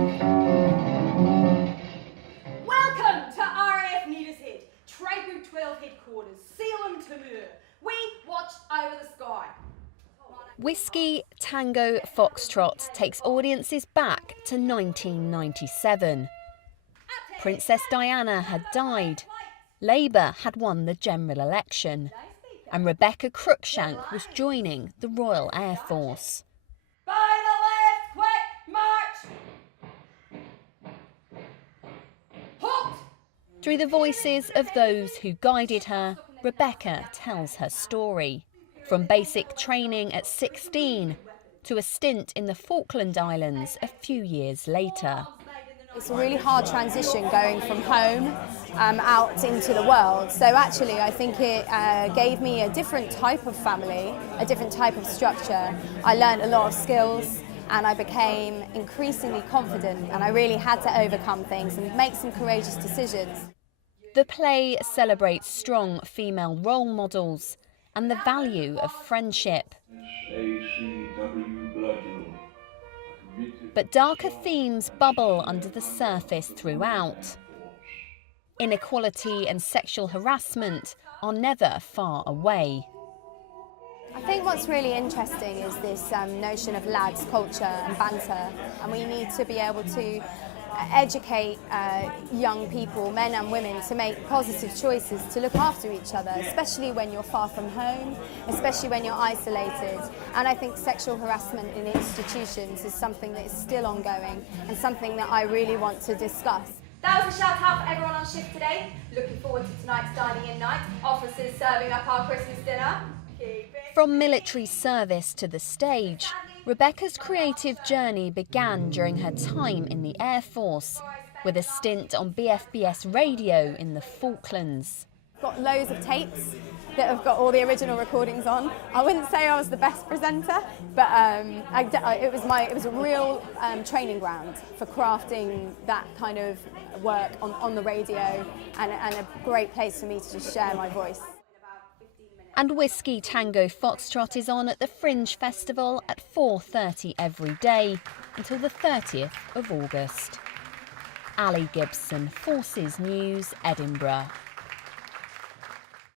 Welcome to RAF Neathershead, Trade Group 12 headquarters, Sealam Timur. We watch over the sky. Whiskey, Tango, Foxtrot takes audiences back to 1997. Princess Diana had died, Labour had won the general election, and Rebecca Cruikshank was joining the Royal Air Force. By the left, quick, march! Halt! Through the voices of those who guided her, Rebecca tells her story. From basic training at 16 to a stint in the Falkland Islands a few years later. It's a really hard transition going from home out into the world. So actually I think it gave me a different type of family, a different type of structure. I learned a lot of skills and I became increasingly confident, and I really had to overcome things and make some courageous decisions. The play celebrates strong female role models and the value of friendship. But darker themes bubble under the surface throughout. Inequality and sexual harassment are never far away. I think what's really interesting is this notion of lads culture and banter, and we need to be able to educate young people, men and women, to make positive choices, to look after each other, especially when you're far from home, especially when you're isolated. And I think sexual harassment in institutions is something that is still ongoing and something that I really want to discuss. That was a shout out for everyone on shift today. Looking forward to tonight's dining in night. Officers serving up our Christmas dinner. From military service to the stage, Rebecca's creative journey began during her time in the Air Force, with a stint on BFBS radio in the Falklands. Got loads of tapes that have got all the original recordings on. I wouldn't say I was the best presenter, but it was a real training ground for crafting that kind of work on the radio, and a great place for me to just share my voice. And Whiskey, Tango, Foxtrot is on at the Fringe Festival at 4:30 every day until the 30th of August. Ali Gibson, Forces News, Edinburgh.